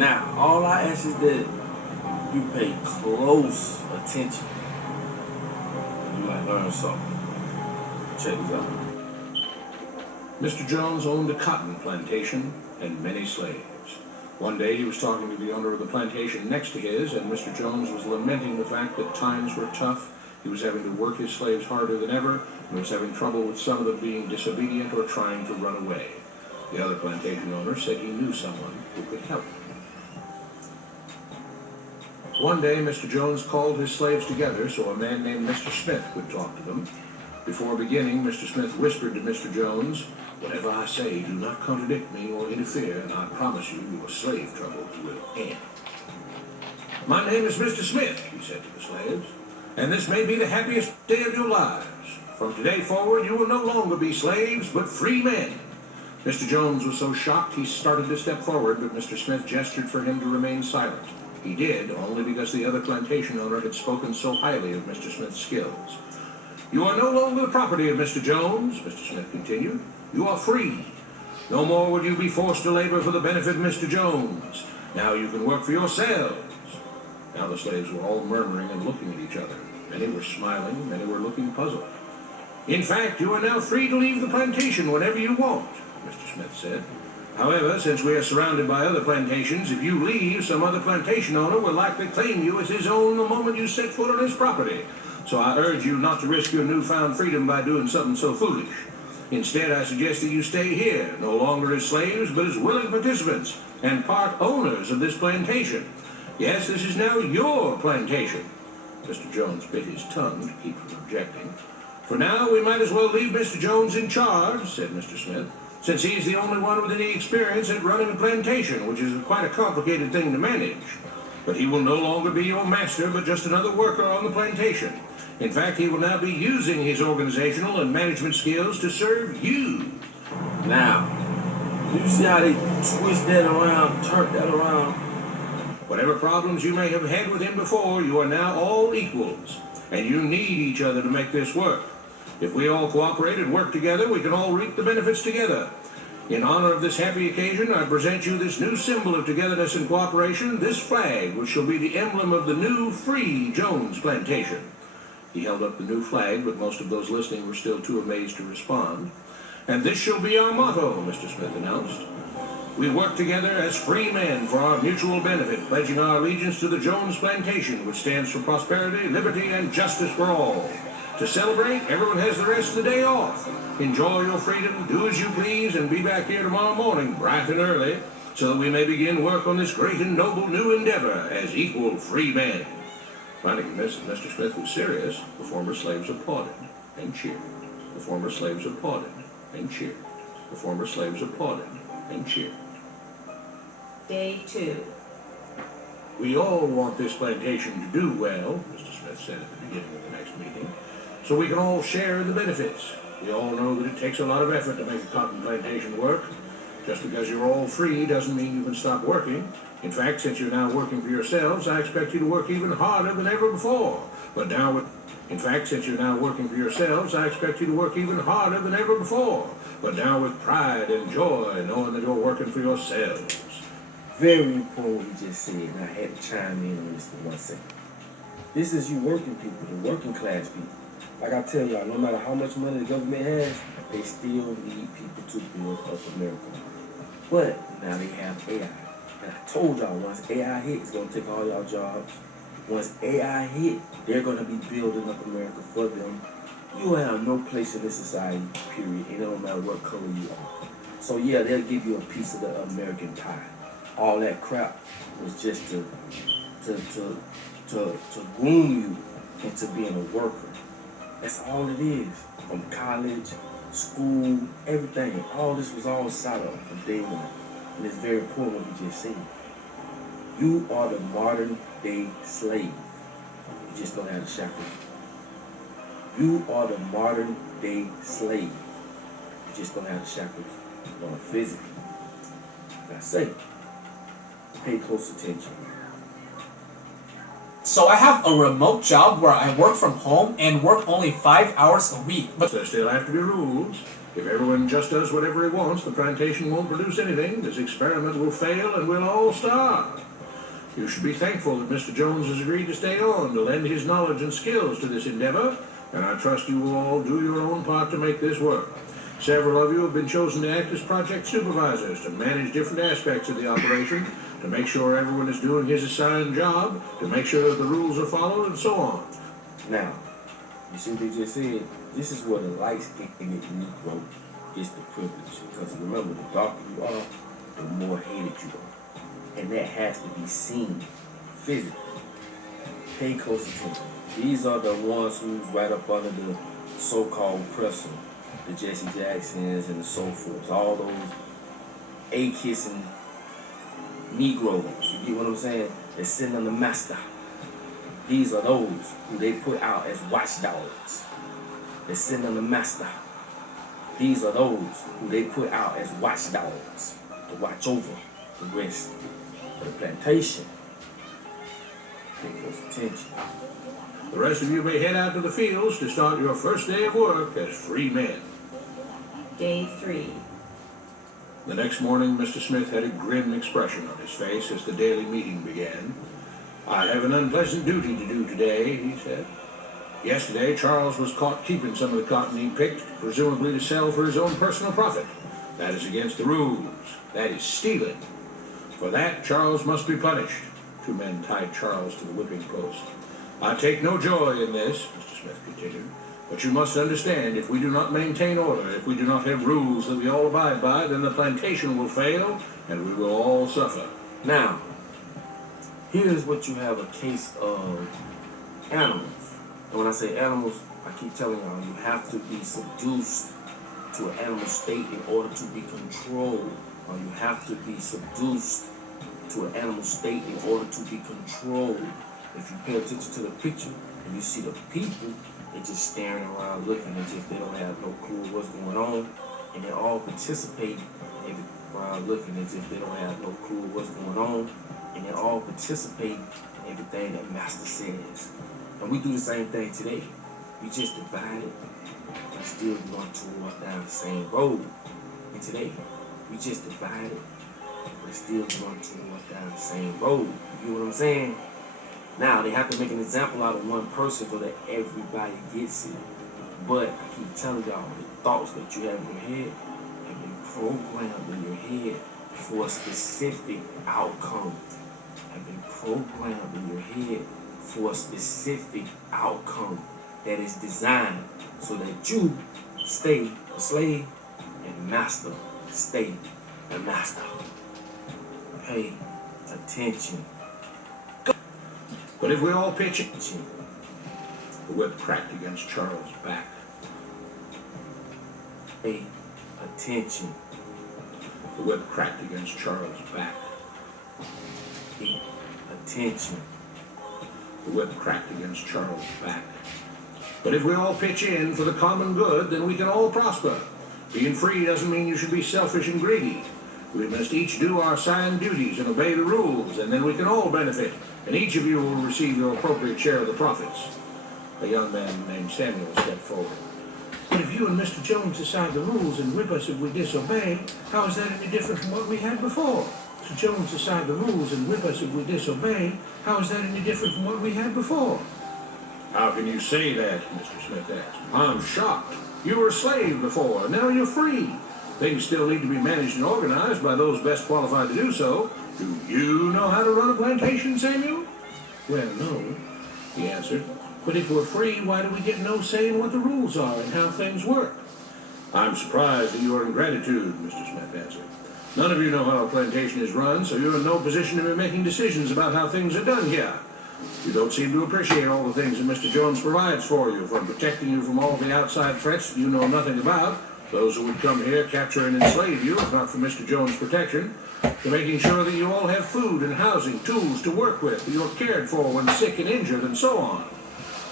Now, all I ask is that you pay close attention. You might learn something. Check this out. Mr. Jones owned a cotton plantation and many slaves. One day he was talking to the owner of the plantation next to his, and Mr. Jones was lamenting the fact that times were tough. He was having to work his slaves harder than ever, and was having trouble with some of them being disobedient or trying to run away. The other plantation owner said he knew someone who could help. One day, Mr. Jones called his slaves together so a man named Mr. Smith could talk to them. Before beginning, Mr. Smith whispered to Mr. Jones, "Whatever I say, do not contradict me or interfere, and I promise you your slave troubles will end." "My name is Mr. Smith," he said to the slaves, "and this may be the happiest day of your lives. From today forward, you will no longer be slaves, but free men." Mr. Jones was so shocked he started to step forward, but Mr. Smith gestured for him to remain silent. He did, only because the other plantation owner had spoken so highly of Mr. Smith's skills. "You are no longer the property of Mr. Jones," Mr. Smith continued. "You are free. No more would you be forced to labor for the benefit of Mr. Jones. Now you can work for yourselves." Now the slaves were all murmuring and looking at each other. Many were smiling, many were looking puzzled. "In fact, you are now free to leave the plantation whenever you want," Mr. Smith said. "However, since we are surrounded by other plantations, if you leave, some other plantation owner will likely claim you as his own the moment you set foot on his property. So I urge you not to risk your newfound freedom by doing something so foolish. Instead, I suggest that you stay here, no longer as slaves, but as willing participants and part owners of this plantation. Yes, this is now your plantation." Mr. Jones bit his tongue to keep from objecting. "For now, we might as well leave Mr. Jones in charge," said Mr. Smith, "since he's the only one with any experience at running a plantation, which is quite a complicated thing to manage. But he will no longer be your master, but just another worker on the plantation. In fact, he will now be using his organizational and management skills to serve you." Now, you see how they twist that around, turn that around? "Whatever problems you may have had with him before, you are now all equals, and you need each other to make this work. If we all cooperate and work together, we can all reap the benefits together. In honor of this happy occasion, I present you this new symbol of togetherness and cooperation, this flag, which shall be the emblem of the new Free Jones Plantation." He held up the new flag, but most of those listening were still too amazed to respond. "And this shall be our motto," Mr. Smith announced. "We work together as free men for our mutual benefit, pledging our allegiance to the Jones Plantation, which stands for prosperity, liberty, and justice for all. To celebrate, everyone has the rest of the day off. Enjoy your freedom, do as you please, and be back here tomorrow morning, bright and early, so that we may begin work on this great and noble new endeavor as equal free men." Finding convinced that Mr. Smith was serious, the former slaves applauded and cheered. The former slaves applauded and cheered. The former slaves applauded and cheered. Day 2. "We all want this plantation to do well," Mr. Smith said at the beginning of the next meeting, "so we can all share in the benefits. We all know that it takes a lot of effort to make a cotton plantation work. Just because you're all free doesn't mean you can stop working. In fact, since you're now working for yourselves, I expect you to work even harder than ever before. But now with pride and joy, knowing that you're working for yourselves." Very important what he just said, and I had to chime in on this for 1 second. This is you working people, the working class people. Like I tell y'all, no matter how much money the government has, they still need people to build up America. But now they have AI. And I told y'all, once AI hit, it's going to take all y'all jobs. Once AI hit, they're going to be building up America for them. You have no place in this society, period. It don't matter what color you are. So yeah, they'll give you a piece of the American pie. All that crap was just to groom you into being a worker. That's all it is. From college, school, everything. All this was all set up from day one. And it's very important what he just said. You are the modern day slave. You just don't have the shackles. You are the modern day slave. You just don't have the shackles on physically. Like I say, pay close attention. So I have a remote job where I work from home and work only 5 hours a week. But There still have to be rules. If everyone just does whatever he wants, the plantation won't produce anything. This experiment will fail and we'll all starve. You should be thankful that Mr. Jones has agreed to stay on to lend his knowledge and skills to this endeavor, and I trust you will all do your own part to make this work. Several of you have been chosen to act as project supervisors to manage different aspects of the operation, to make sure everyone is doing his assigned job, to make sure that the rules are followed, and so on. Now, you see what they just said? This is where the light-skinned Negro gets the privilege. Because remember, the darker you are, the more hated you are. And that has to be seen physically. Pay close attention. These are the ones who's right up under the so-called oppressor, the Jesse Jacksons and the so forth. All those A-kissing Negroes. You get what I'm saying? They're sitting on the master. These are those who they put out as watchdogs. They're sitting on the master. These are those who they put out as watchdogs to watch over the rest of the plantation. Pay close attention. The rest of you may head out to the fields to start your first day of work as free men. Day 3. The next morning, Mr. Smith had a grim expression on his face as the daily meeting began. I have an unpleasant duty to do today, he said. Yesterday, Charles was caught keeping some of the cotton he picked, presumably to sell for his own personal profit. That is against the rules. That is stealing. For that, Charles must be punished. 2 men tied Charles to the whipping post. I take no joy in this, Mr. Smith continued, but you must understand, if we do not maintain order, if we do not have rules that we all abide by, then the plantation will fail, and we will all suffer. Now, here's what you have a case of animals. And when I say animals, I keep telling y'all, you have to be seduced to an animal state in order to be controlled. Or you have to be seduced to an animal state in order to be controlled. If you pay attention to the picture and you see the people, they're just staring around looking as if they don't have no clue what's going on. And they all participate around looking as if they don't have no clue what's going on. And they all participate in everything that Master says. And we do the same thing today. We just divided, but still going towards down the same road. And today, we just divided, but still going towards down the same road. You know what I'm saying? Now, they have to make an example out of one person so that everybody gets it. But I keep telling y'all, the thoughts that you have in your head have been programmed in your head for a specific outcome. Have been programmed in your head for a specific outcome that is designed so that you stay a slave and master stay a master. Pay attention. But if we all pitch it, the whip cracked against Charles' back. Pay attention. The whip cracked against Charles' back. Pay attention. The whip cracked against Charles' back. But if we all pitch in for the common good, then we can all prosper. Being free doesn't mean you should be selfish and greedy. We must each do our assigned duties and obey the rules, and then we can all benefit, and each of you will receive your appropriate share of the profits. A young man named Samuel stepped forward. But if you and Mr. Jones decide the rules and whip us if we disobey, how is that any different from what we had before? Mr. Jones decide the rules and whip us if we disobey, how is that any different from what we had before? How can you say that? Mr. Smith asked. I'm shocked. You were a slave before, now you're free. Things still need to be managed and organized by those best qualified to do so. Do you know how to run a plantation, Samuel? Well, no, he answered. But if we're free, why do we get no say in what the rules are and how things work? I'm surprised at your ingratitude, Mr. Smith answered. None of you know how a plantation is run, so you're in no position to be making decisions about how things are done here. You don't seem to appreciate all the things that Mr. Jones provides for you, from protecting you from all the outside threats you know nothing about, those who would come here, capture and enslave you, if not for Mr. Jones' protection, to making sure that you all have food and housing, tools to work with, that you're cared for when sick and injured, and so on.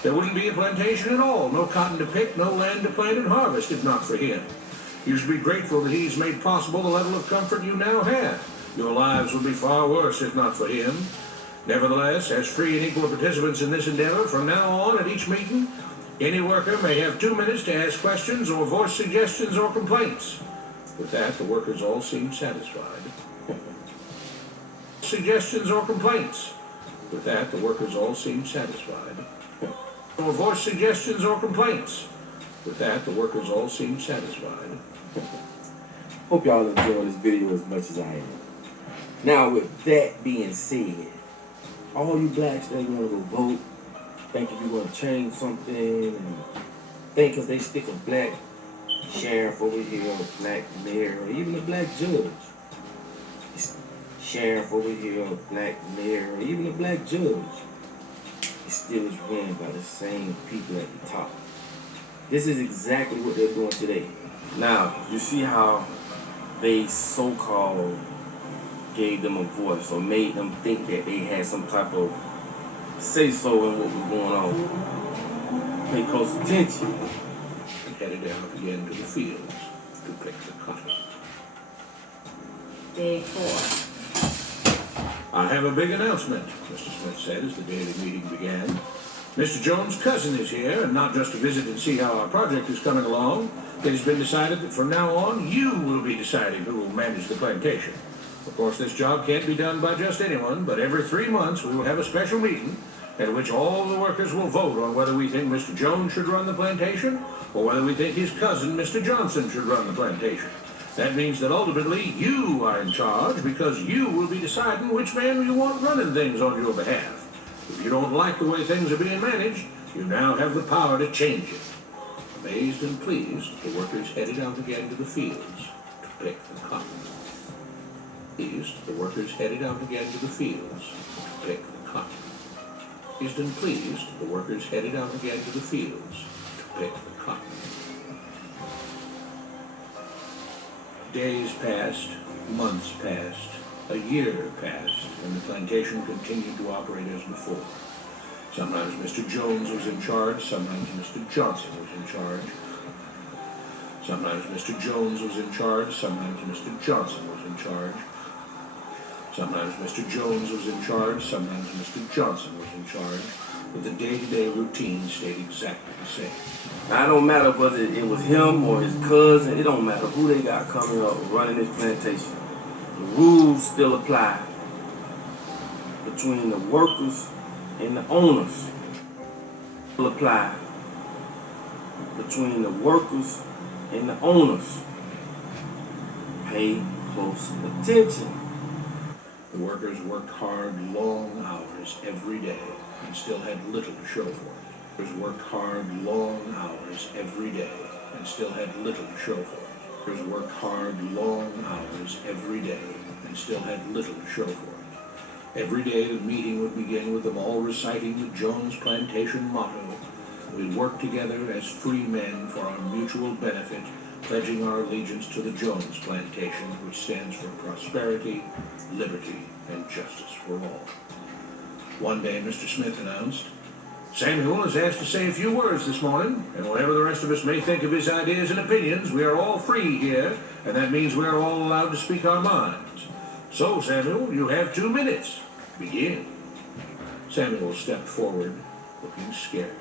There wouldn't be a plantation at all, no cotton to pick, no land to plant and harvest, if not for him. You should be grateful that he's made possible the level of comfort you now have. Your lives would be far worse if not for him. Nevertheless, as free and equal participants in this endeavor, from now on at each meeting, Any worker may have 2 minutes to ask questions or voice suggestions or complaints. With that, the workers all seemed satisfied. Suggestions or complaints. With that, the workers all seemed satisfied. Or voice suggestions or complaints. With that, the workers all seemed satisfied. Hope y'all enjoy this video as much as I am. Now, with that being said, all you blacks that want to go vote, think if you want to change something, and think because they stick a black sheriff over here, a black mayor, or even a black judge. Sheriff over here, a black mayor, or even a black judge. It still is ran by the same people at the top. This is exactly what they're doing today. Now, you see how they so-called gave them a voice or made them think that they had some type of say-so in what was going on. Pay close attention. And headed out again to the fields to pick the cotton. Day 4. I have a big announcement, Mr. Smith said as the daily meeting began. Mr. Jones' cousin is here, and not just to visit and see how our project is coming along. It has been decided that from now on, you will be deciding who will manage the plantation. Of course, this job can't be done by just anyone, but every 3 months we will have a special meeting at which all the workers will vote on whether we think Mr. Jones should run the plantation or whether we think his cousin, Mr. Johnson, should run the plantation. That means that ultimately you are in charge because you will be deciding which man you want running things on your behalf. If you don't like the way things are being managed, you now have the power to change it. Amazed and pleased, the workers headed out again to the fields to pick the cotton. Pleased, the workers headed out again to the fields to pick the cotton. Pleased and pleased, the workers headed out again to the fields to pick the cotton. Days passed, months passed, a year passed, and the plantation continued to operate as before. Sometimes Mr. Jones was in charge, sometimes Mr. Johnson was in charge. Sometimes Mr. Jones was in charge, sometimes Mr. Johnson was in charge. Sometimes Mr. Jones was in charge, sometimes Mr. Johnson was in charge. But the day-to-day routine stayed exactly the same. Now, it don't matter whether it was him or his cousin. It don't matter who they got coming up running this plantation. The rules still apply between the workers and the owners. Still apply between the workers and the owners. Pay close attention. The workers worked hard, long hours every day and still had little to show for it. Workers worked hard, long hours every day and still had little to show for it. Workers worked hard, long hours every day and still had little to show for it. Every day the meeting would begin with them all reciting the Jones Plantation motto. We work together as free men for our mutual benefit, pledging our allegiance to the Jones Plantation, which stands for prosperity, liberty, and justice for all. One day, Mr. Smith announced, Samuel is asked to say a few words this morning, and whatever the rest of us may think of his ideas and opinions, we are all free here, and that means we are all allowed to speak our minds. So, Samuel, you have 2 minutes. Begin. Samuel stepped forward, looking scared.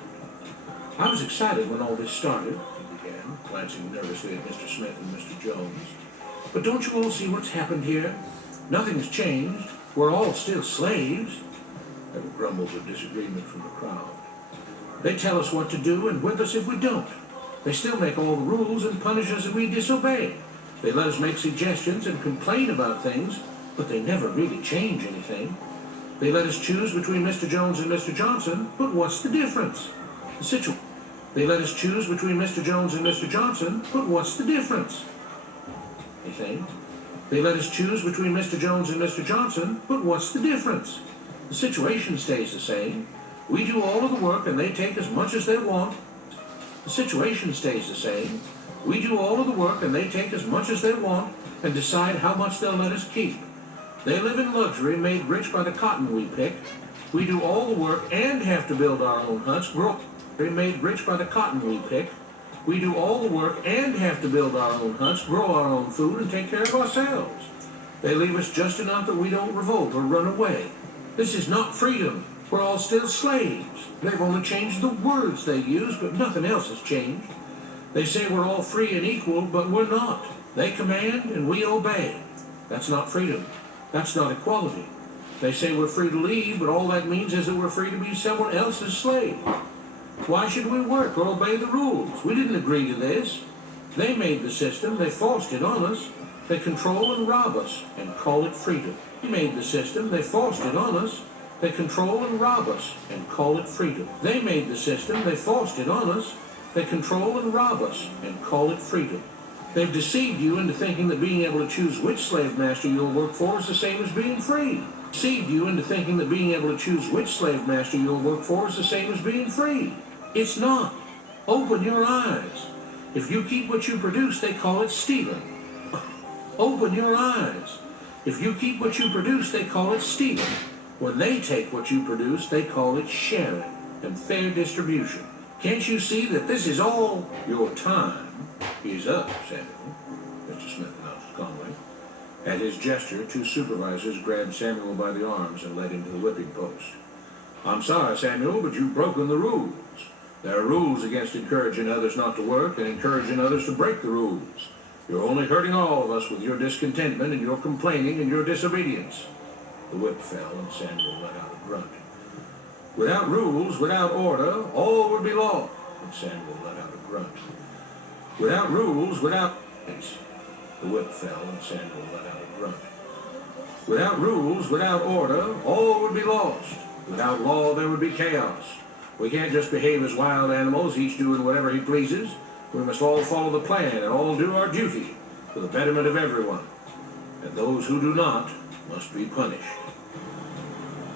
I was excited when all this started, he began, glancing nervously at Mr. Smith and Mr. Jones. But don't you all see what's happened here? Nothing has changed. We're all still slaves. There were grumbles of disagreement from the crowd. They tell us what to do and whip us if we don't. They still make all the rules and punish us if we disobey. They let us make suggestions and complain about things, but they never really change anything. They let us choose between Mr. Jones and Mr. Johnson, but what's the difference? They let us choose between Mr. Jones and Mr. Johnson, but what's the difference? Anything? They let us choose between Mr. Jones and Mr. Johnson, but what's the difference? The situation stays the same. We do all of the work and they take as much as they want. The situation stays the same. We do all of the work and they take as much as they want and decide how much they'll let us keep. They live in luxury, made rich by the cotton we pick. We do all the work and have to build our own huts, made rich by the cotton we pick. We do all the work and have to build our own huts, grow our own food, and take care of ourselves. They leave us just enough that we don't revolt or run away. This is not freedom. We're all still slaves. They've only changed the words they use, but nothing else has changed. They say we're all free and equal, but we're not. They command and we obey. That's not freedom. That's not equality. They say we're free to leave, but all that means is that we're free to be someone else's slave. Why should we work or obey the rules? We didn't agree to this. They made the system. They forced it on us. They control and rob us and call it freedom. They made the system. They forced it on us. They control and rob us and call it freedom. They made the system. They forced it on us. They control and rob us and call it freedom. They've deceived you into thinking that being able to choose which slave master you'll work for is the same as being free. Deceived you into thinking that being able to choose which slave master you'll work for is the same as being free. It's not. Open your eyes. If you keep what you produce, they call it stealing. Open your eyes. If you keep what you produce, they call it stealing. When they take what you produce, they call it sharing and fair distribution. Can't you see that this is all your time is up, Samuel? Mr. Smith announced calmly. At his gesture, two supervisors grabbed Samuel by the arms and led him to the whipping post. I'm sorry, Samuel, but you've broken the rules. There are rules against encouraging others not to work and encouraging others to break the rules. You're only hurting all of us with your discontentment and your complaining and your disobedience. The whip fell and Samuel let out a grunt. Without rules, without order, all would be lost. And Samuel let out a grunt. Without rules, without... The whip fell and Samuel let out a grunt. Without rules, without order, all would be lost. Without law, there would be chaos. We can't just behave as wild animals, each doing whatever he pleases. We must all follow the plan and all do our duty for the betterment of everyone. And those who do not must be punished.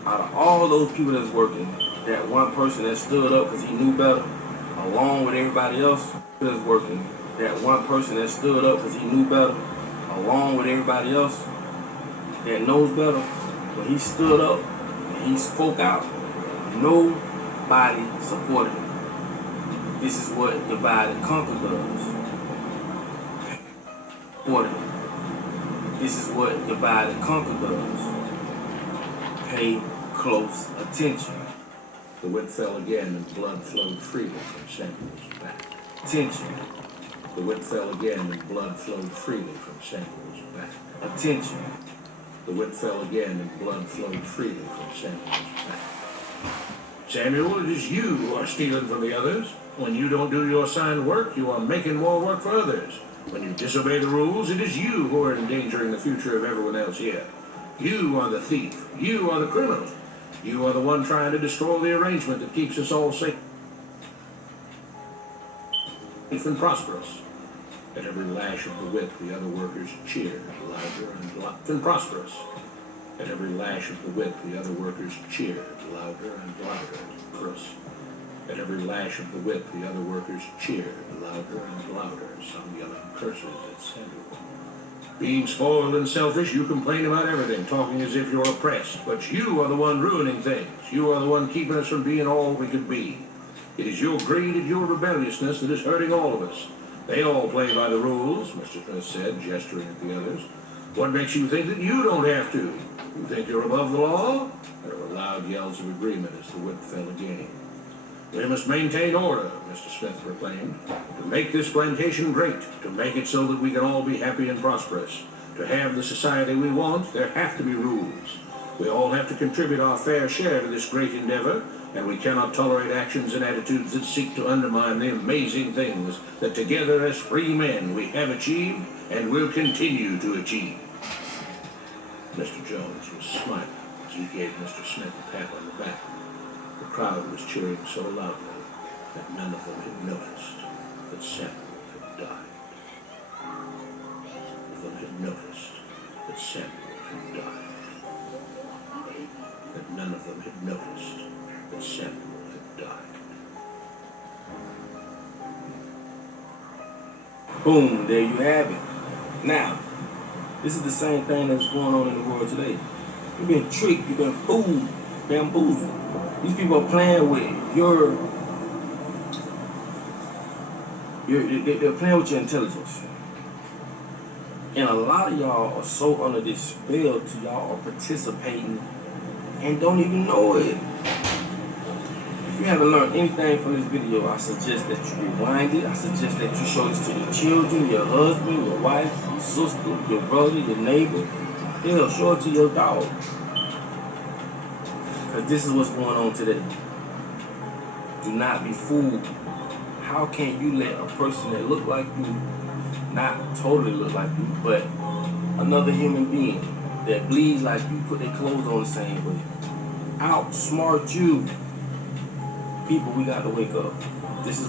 Out of all those people that's working, that one person that stood up because he knew better, along with everybody else that's working, that one person that stood up because he knew better, along with everybody else that knows better, when he stood up and he spoke out, nobody supported him. This is what divide and conquer does. This is what divide and conquer does. Pay close attention. The whip fell again and blood flowed freely from Samuel's back. Attention. The whip fell again and blood flowed freely from Samuel's back. Attention. The whip fell again and blood flowed freely from Samuel's back. Samuel, it is you who are stealing from the others. When you don't do your assigned work, you are making more work for others. When you disobey the rules, it is you who are endangering the future of everyone else here. You are the thief. You are the criminal. You are the one trying to destroy the arrangement that keeps us all safe and prosperous. At every lash of the whip, the other workers cheered louder and prosperous. At every lash of the whip, the other workers cheered louder and prosperous. At every lash of the whip, the other workers cheered louder and louder, some yelling curses at Samuel. Being spoiled and selfish, you complain about everything, talking as if you're oppressed. But you are the one ruining things. You are the one keeping us from being all we could be. It is your greed and your rebelliousness that is hurting all of us. They all play by the rules, Mr. Smith said, gesturing at the others. What makes you think that you don't have to? You think you're above the law? There were loud yells of agreement as the whip fell again. We must maintain order, Mr. Smith proclaimed, to make this plantation great, to make it so that we can all be happy and prosperous. To have the society we want, there have to be rules. We all have to contribute our fair share to this great endeavor, and we cannot tolerate actions and attitudes that seek to undermine the amazing things that together as free men we have achieved and will continue to achieve. Mr. Jones was smiling as he gave Mr. Smith a pat on the back. The crowd was cheering so loudly that none of them had noticed that Samuel had died. None of them had noticed that Samuel had died. That none of them had noticed that Samuel had died. Boom, there you have it. Now, this is the same thing that's going on in the world today. You've been tricked, you've been fooled, bamboozled. These people are playing with they're playing with your intelligence. And a lot of y'all are so under this spell to y'all are participating and don't even know it. you haven't learned anything from this video, I suggest that you rewind it. I suggest that you show this to your children, your husband, your wife, your sister, your brother, your neighbor. Hell, show it to your dog. Because this is what's going on today. Do not be fooled. How can you let a person that look like you, not totally look like you, but another human being that bleeds like you, put their clothes on the same way, outsmart you? People, we got to wake up. This is